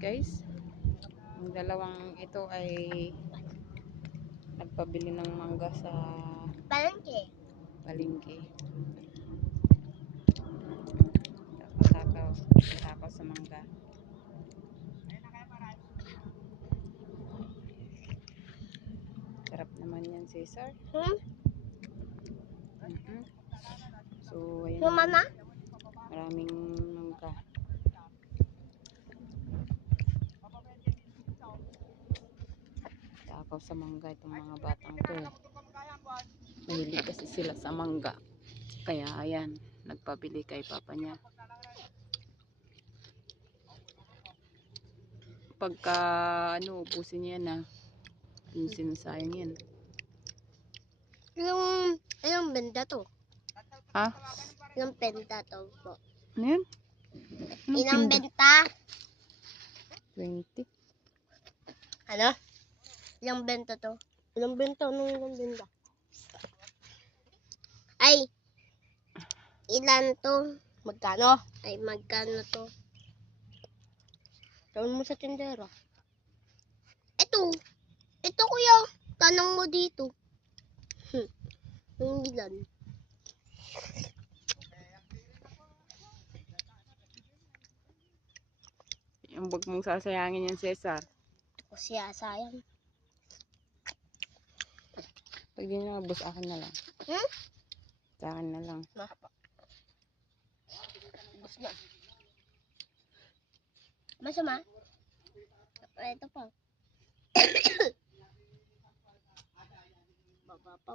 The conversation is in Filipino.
guys. Ang dalawang ito ay nagpabili ng mangga sa Palengke. Takaw sa mangga. Sarap naman yan, Cesar. So, ayan. Yung mama? Maraming mangga. Takaw sa mangga itong mga batang to. Mahilig kasi sila sa mangga. Kaya ayan, nagpabili kay papa niya. Pagka ubusin niya na, yung sinasayang yan. Ilang benta to? Ha? Ilang benta to po? Ano yan? Ilang benta? 20. Ano? Ilang benta to? Ilang benta? Anong ilang benta? Ay! Ilan to? Magkano? Ay, magkano to? Tawag mo sa tindera. Ito! Ito kuya! Tanong mo dito. Yung ilan? Yung wag mong sasayangin yan, Cesar. Ito siya sayang. Pag di na ubos, akin na lang. Sa akin na lang. Ubus na. Masama? Ito pa. Baba pa.